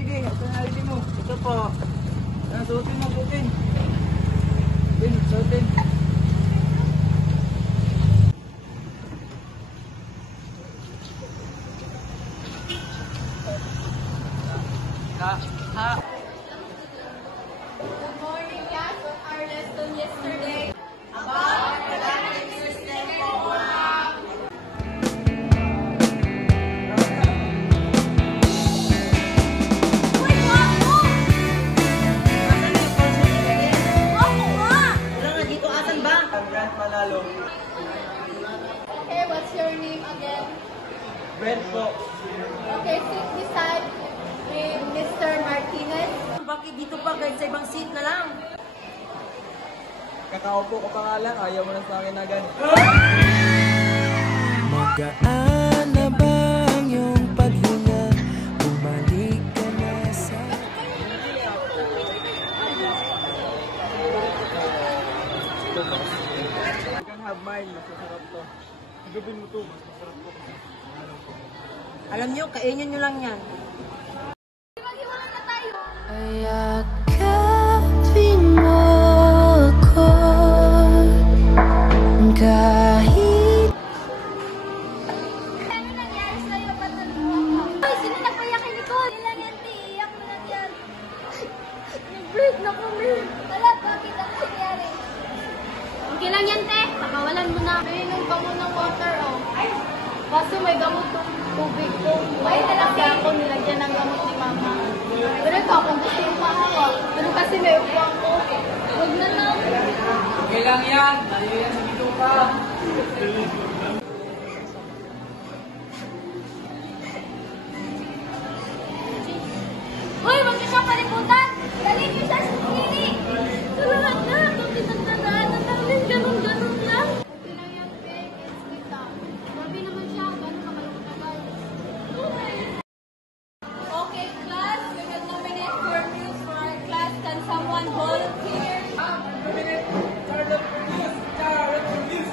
sige. Ito na ID mo. Ito po. Suotin mo, suotin. Suotin. Ha? Good morning, class. What our lesson yesterday? About organic system program. Uy, wako! Asan na yung concept? Wako nga! Wala nga dito, asan ba? Brent Manalo. Okay, what's your name again? Brent po. Okay, sit beside with Mr. Martinez. Bakit dito pa guys? Sa ibang seat na lang. Kakaupo ko pa nga lang. Ayaw mo na sa akin agad. Magaan na ba ang iyong paghinga? Bumalik ka na sa... You can have mine. Mas masarap to. Gawin mo to. Mas masarap to. Alam nyo, kainin nyo lang yan. Maghiwala na tayo. Ayakapin mo ko kahit Ano nangyari sa'yo? Ba't nalulungkot ka? Ay, sino nagpayak kay Nicole? Ilan yan, ti? Iyak mo lang yan. Nag-break na kami. Wala, bakit ang nangyari? Okay lang yan, te. Pakawalan mo na. Inom ka mo ng water, oh. Kaso may gamot tong tubig ko. May talaga ako nilagyan ng gamot ni mama. Pero ikaw, kung gusto yung mahawa. Pero kasi may upuan ko. Huwag na lang. Okay lang yan. Ayaw yan sa dito ka. Hoy, wag niyo siyang paliputan! Dali niyo siya sa clinic! Tulungan na! Kung tinagdadaan na namin, ganun-ganun lang. Okay lang yan, Peg. It's kita. Grabe naman siya. Gano'n ka malutagal. Okay, class. We will nominate for news for our class. Can someone volunteer? Charlotte produce. Charlotte produce.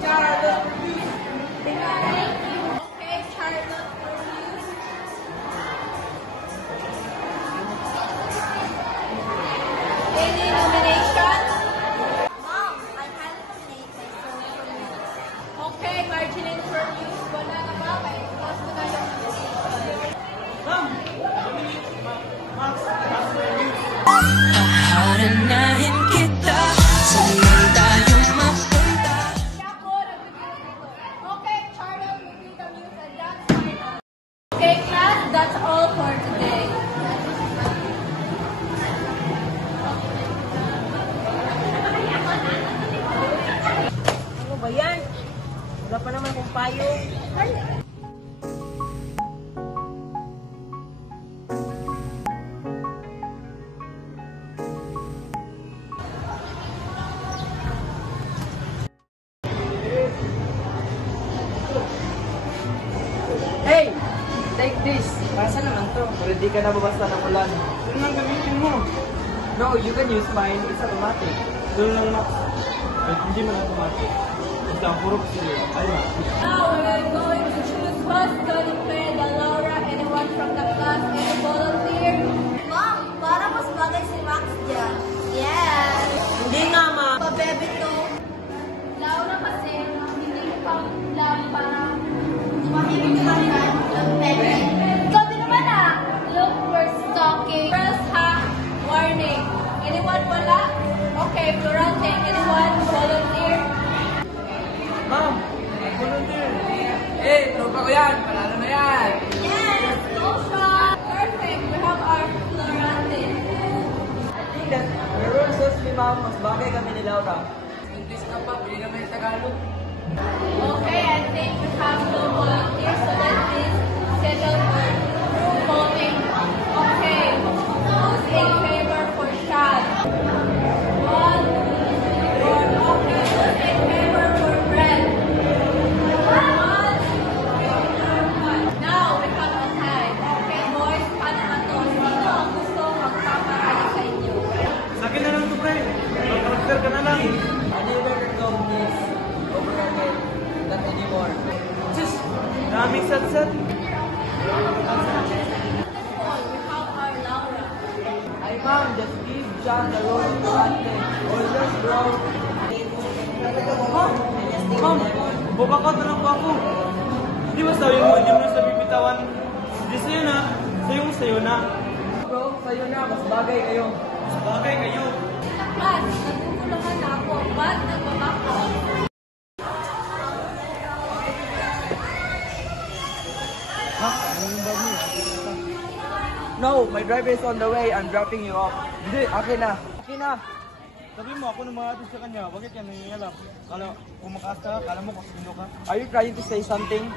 Charlotte produce. Thank you. Okay, Charlotte for news. Any nomination? Mom, I highly nominate myself for news. Okay, Marjeline for news. Wala na ba? May class ko na yung Paharanahin kita saan tayo mapunta. Ako, nagbibigay dito. Okay, Charlotte will be the news and that's final. Okay, class, that's all for today. Ano ba yan? Wala pa naman kung payo. Hey! Take this. Para saan naman to? Ready ka na babasta ng ulan. Yun lang gamitin mo. No, you can use mine. It's automatic. Doon lang Max. Hindi man automatic. Basta puro kasi yun. Ayun. Now we're going to choose who's going to play the Laura. Anyone from the class? Any volunteer? Mom, para mas bagay si Max dyan. Yes! Hindi nga, ma. Pabebe to. Laura kasi, hindi pang lang para Mahilig ka na ng bebe. Ikaw din naman ah! Look, we're stalking. Girls ha, warning. Anyone wala? Okay, plural thing. Anyone volunteer? Ma'am! Volunteer! Eh, tropa ko yan! Panalo na yan! Yes! Go shot! Perfect! We have our plural thing. I think that the rules says ni ma'am, mas bagay kami ni Laura. English ka pa, hindi naman yung Tagalog. Okay, I think we have no volunteers, so that is scheduled for group voting. Okay, who's in favor for shot? One, four. Okay, who's in favor for bread? One. Now we have a tie. Okay, boys, paano na to? Sino ang gusto magpaparali sa inyo? Sa akin na lang ito, pre. Mag-character ka na lang. I never recall this over again. Not anymore. Just, daming sat-sat. on, just give John the road to ate. Orders, bro. Ma'am, bubakat na lang po ako. Hindi mo sabi mo, hindi mo na sabi bitawan. Hindi sa'yo na, sa'yo na. Bro, sa'yo na, mas bagay kayo. Mas bagay kayo. Bakit? Naguguluhan na ako. Ba't nagbabako? Ha? Ano yung bag mo? No, my driver is on the way. I'm dropping you off. Hindi, akin na. Akin na. Sabi mo, ako nang mahatid sa kanya. Bakit yan nangyayalap? Kala, kumakas ka, kala mo kasino ka. Are you trying to say something?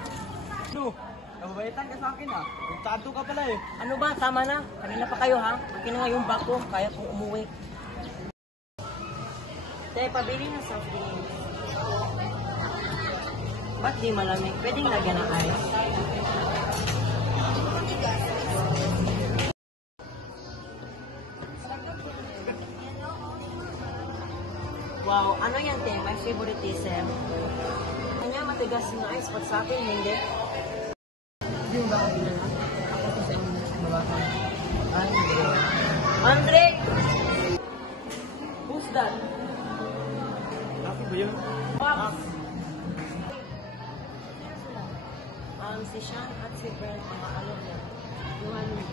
No, nababaitan ka sa akin ah. Nagtato ka pala eh. Ano ba? Tama na. Kanina pa kayo ha. Akin na nga yung bag ko. Kaya kong umuwi. Te, pabili ng soft drink. Ba't di malamig? Pwedeng lagyan ng ice. Wow, ano yan, te? My favoritism. Kanya matigas na ice, pag sa akin, hindi. Yung bakit na lang? Ako to sa inyo sa babakan. Andre. Andre! Who's that? Ako ba yun? Fox! Si Sean at si Brent, mga alam niya. Yung ano,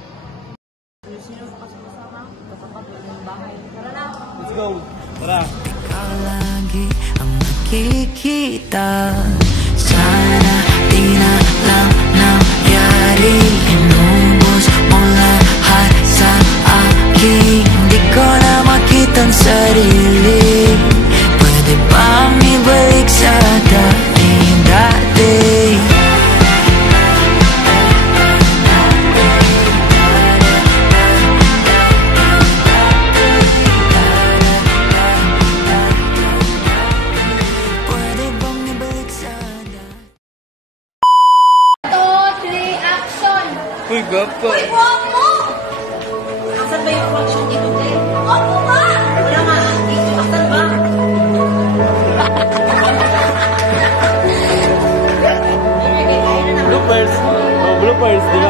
yung sino sa kasama, katapat ng bahay. Tara na! Let's go. Tara. Ikaw lagi ang nakikita. Sana di na lang nangyari. Inubos mo lahat sa akin. Di ko na makita ang sarili. Pwede bang ibalik sa dati? Pwede bang ibalik sa dati? 2, 3, action! Uy, gapa. Uy, guwapo! Asan ba yung function dito, te? Guwapo ba? Wala nga. Asan ba? Bloopers. Oh, bloopers. Di ba?